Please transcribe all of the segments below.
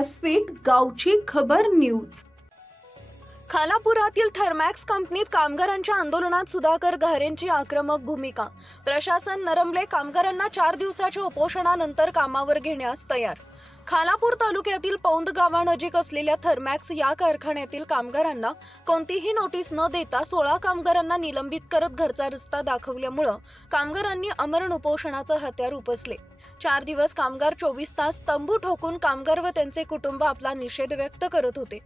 व्यासपीठ गावची खबर न्यूज. खालापुरातील थर्मॅक्स कंपनीत कामगारांच्या आंदोलनात सुधाकर घारेंची आक्रमक भूमिका. प्रशासन नरमले कामगारांना चार दिवसाच्या उपोषणानंतर कामावर घेण्यास तयार खालापूर तालुक्यातील पौंद गावानजीक असलेल्या थर्मॅक्स या कारखान्यातील कामगारांना कोणतीही नोटीस न देता सोळा कामगारांना निलंबित करत घरचा रस्ता दाखवल्यामुळं कामगारांनी अमरण उपोषणाचं हत्यार उपसले. चार दिवस कामगार चोवीस तास तंबू ठोकून कामगार व त्यांचे कुटुंब आपला निषेध व्यक्त करत होते.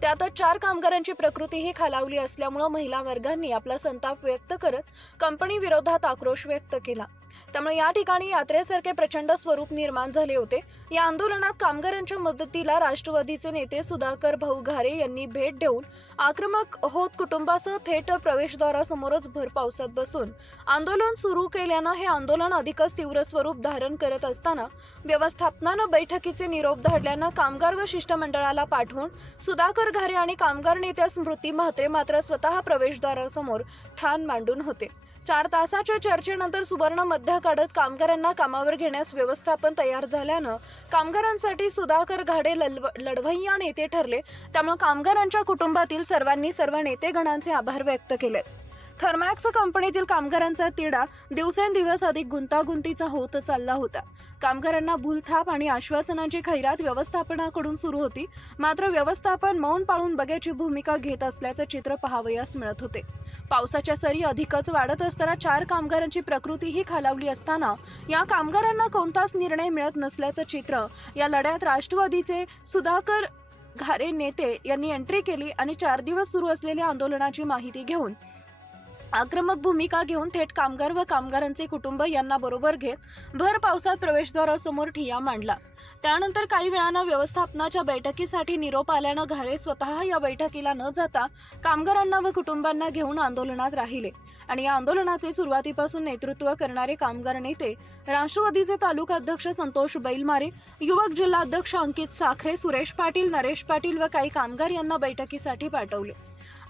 त्यातच चार कामगारांची प्रकृतीही खालावली असल्यामुळं महिला वर्गांनी आपला संताप व्यक्त करत कंपनी विरोधात आक्रोश व्यक्त केला. त्यामुळे या ठिकाणी यात्रेसारखे प्रचंड स्वरूप निर्माण झाले होते. या आंदोलनात कामगारांच्या मदतीला राष्ट्रवादीचे नेते सुधाकर भाऊ घारे यांनी भेट देऊन आक्रमक होत कुटुंबासह थेट प्रवेशद्वारासमोरच भर पावसात बसून आंदोलन सुरू केल्यानं हे आंदोलन अधिकच तीव्र स्वरूप धारण करत असताना व्यवस्थापनानं बैठकीचे निरोप धाडल्यानं कामगार व शिष्टमंडळाला पाठवून सुधाकर घारे आणि कामगार नेत्या स्मृती म्हात्रे मात्र स्वतः प्रवेशद्वारासमोर ठाण मांडून होते. चार तासाच्या चर्चेनंतर सुवर्ण मध्य काढत कामगारांना कामावर घेण्यास व्यवस्थापन तयार झाल्यानं कामगारांसाठी सुधाकर घाडे ललव लढवय्या नेते ठरले. त्यामुळे कामगारांच्या कुटुंबातील सर्वांनी सर्व नेतेगणांचे आभार व्यक्त केले थर्मॅक्स कंपनीतील कामगारांचा तिढा दिवसेंदिवस अधिक गुंतागुंतीचा होत चालला होता. कामगारांना भूलथाप आणि आश्वासनांची खैरात व्यवस्थापनाकडून सुरू होती. मात्र व्यवस्थापन मौन पाळून बघ्याची भूमिका घेत असल्याचं चित्र पाहावयास मिळत होते. पावसाच्या सरी अधिकच वाढत असताना चार कामगारांची प्रकृतीही खालावली असताना या कामगारांना कोणताच निर्णय मिळत नसल्याचं चित्र या लढ्यात राष्ट्रवादीचे सुधाकर घारे नेते यांनी एंट्री केली आणि चार दिवस सुरू असलेल्या आंदोलनाची माहिती घेऊन आक्रमक भूमिका घेऊन थेट कामगार व कामगारांचे कुटुंब यांना बरोबर घेत भर पावसात प्रवेशद्वारासमोर ठिया मांडला. त्यानंतर काही वेळानं व्यवस्थापनाच्या बैठकीसाठी निरोप आल्यानं घारे स्वतः या बैठकीला न जाता कामगारांना व कुटुंबांना घेऊन आंदोलनात राहिले आणि या आंदोलनाचे सुरुवातीपासून नेतृत्व करणारे कामगार नेते राष्ट्रवादीचे तालुका अध्यक्ष संतोष बैलमारे युवक जिल्हाध्यक्ष अंकित साखरे सुरेश पाटील नरेश पाटील व काही कामगार यांना बैठकीसाठी पाठवले.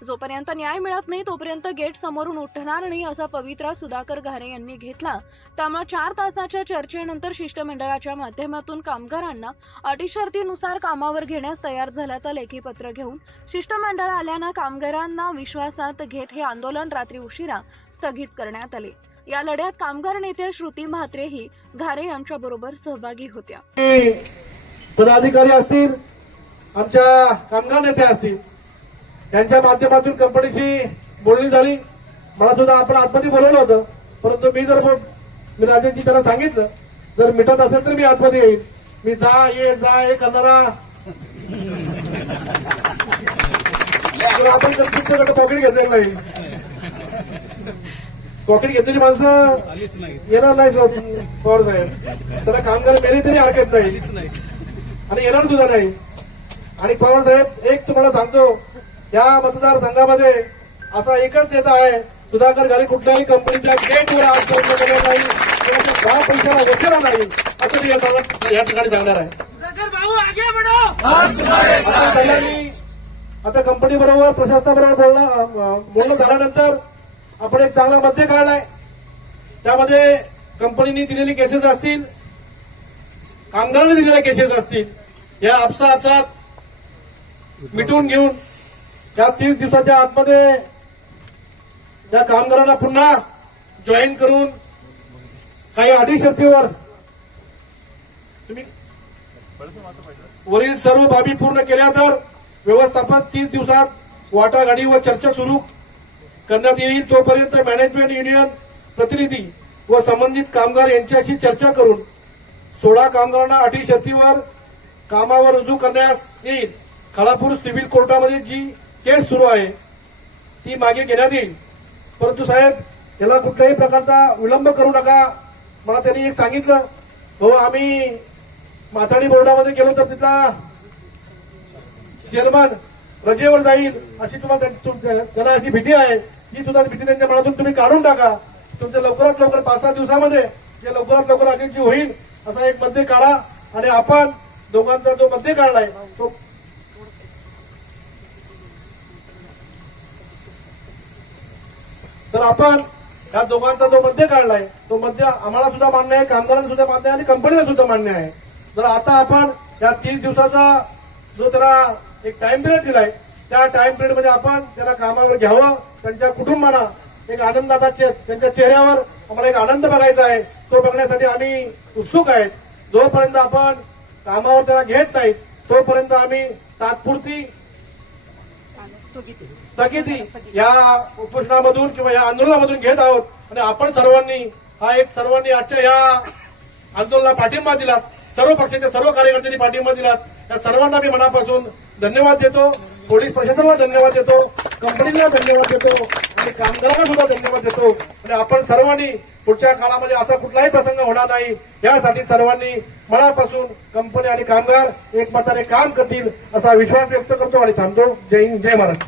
जोपर्यंत न्याय मिळत नाही तोपर्यंत गेट समोरून उठणार नाही असा पवित्रा सुधाकर घारे यांनी घेतला. त्यामुळे चार तासाच्या चर्चेनंतर शिष्टमंडळाच्या माध्यमातून कामगारांना अटीशर्तीनुसार कामावर घेण्यास तयार झाल्याचं लेखी पत्र घेऊन शिष्टमंडळ आल्यानं कामगारांना विश्वासात घेत हे आंदोलन रात्री उशिरा स्थगित करण्यात आले. या लढ्यात कामगार नेत्या श्रुती म्हात्रेही घारे यांच्या बरोबर सहभागी होत्या. पदाधिकारी असतील आमच्या कामगार नेत्या असतील त्यांच्या माध्यमातून कंपनीची बोलणी झाली. मला सुद्धा आपण आतमध्ये बोलवलं होतं. परंतु मी जर मी राजेशजी त्यांना सांगितलं जर मिटत असेल तर मी आतमध्ये येईल मी जा ये जा हे करणारा. आपण तुमच्याकडे पॉकेट घेतलेलं नाही. पॉकेट घेतलेली माणसं येणार नाही पवार साहेब. त्याला कामगार मेले तरी हरकत नाही. आणि येणार सुद्धा नाही. आणि पवार साहेब एक तुम्हाला सांगतो. या मतदारसंघामध्ये असा एकच नेता आहे. सुधाकर घाले कुठल्याही कंपनीच्या गेटवर आज नाही. दहा पैशाला वकिला नाही. असं मी या ठिकाणी सांगणार आहे. आता सगळ्यांनी आता कंपनी बरोबर प्रशासनाबरोबर बोलणं अं, बोलणं झाल्यानंतर आपण एक चांगला मध्य काढलाय. त्यामध्ये कंपनीने दिलेली केसेस असतील कामगारांनी दिलेल्या केसेस असतील या आपसात मिटून घेऊन या तीस दिवसाच्या आतमध्ये त्या कामगारांना पुन्हा जॉईन करून काही अटी शर्तीवर तुम्ही वरील सर्व बाबी पूर्ण केल्या तर व्यवस्थापन तीस दिवसात वाटाघाटी व चर्चा सुरू करण्यात येईल. तोपर्यंत मॅनेजमेंट युनियन प्रतिनिधी व संबंधित कामगार यांच्याशी चर्चा करून सोळा कामगारांना अटी शर्तीवर कामावर रुजू करण्यास येईल. खालापूर सिव्हिल कोर्टामध्ये जी केस सुरू आहे. ती मागे घेण्यात येईल. परंतु साहेब याला कुठल्याही प्रकारचा विलंब करू नका. मला त्यांनी एक सांगितलं. हो आम्ही माथाडी बोर्डामध्ये गेलो तर तिथला चेअरमन रजेवर जाईल अशी तुम्हाला त्यां- त्यांना अशी भीती आहे. ही सुद्धा भीती त्यांच्या मनातून तुम्ही काढून टाका. तुमच्या लवकरात लवकर पाच सहा दिवसामध्ये जे लवकरात लवकर अगदी होईल असा एक मध्य काढा. आणि आपण दोघांचा जो मध्य काढलाय तो तर आपण या दोघांचा जो मध्य काढलाय तो मध्य आम्हाला सुद्धा मान्य आहे कामगारांना सुद्धा मान्य आहे आणि कंपनीला सुद्धा मान्य आहे. तर आता आपण या तीस दिवसाचा जो त्याला एक टाइम पिरियड दिलाय त्या टाइम पिरियडमध्ये आपण त्याला कामावर घ्यावं त्यांच्या कुटुंबाला एक आनंदाचा चे- त्यांच्या चेहऱ्यावर आम्हाला एक आनंद बघायचा आहे. तो बघण्यासाठी आम्ही उत्सुक आहेत. जोपर्यंत आपण कामावर त्याला घेत नाहीत तोपर्यंत आम्ही तात्पुरती स्थगिती. या उपोषणामधून किंवा या आंदोलनामधून घेत आहोत. आणि आपण सर्वांनी हा एक सर्वांनी आजच्या या आंदोलनाला पाठिंबा दिलात. सर्व पक्षाच्या सर्व कार्यकर्त्यांनी पाठिंबा दिलात. या सर्वांना मी मनापासून धन्यवाद देतो. पोलीस प्रशासनाला धन्यवाद देतो. कंपनीला धन्यवाद देतो. आणि कामगारांना सुद्धा धन्यवाद देतो आणि आपण सर्वांनी पुढच्या काळामध्ये असा कुठलाही प्रसंग होणार नाही. यासाठी सर्वांनी मनापासून कंपनी आणि कामगार एकमताने काम करतील असा विश्वास व्यक्त करतो आणि थांबतो. जय हिंद जय महाराष्ट्र.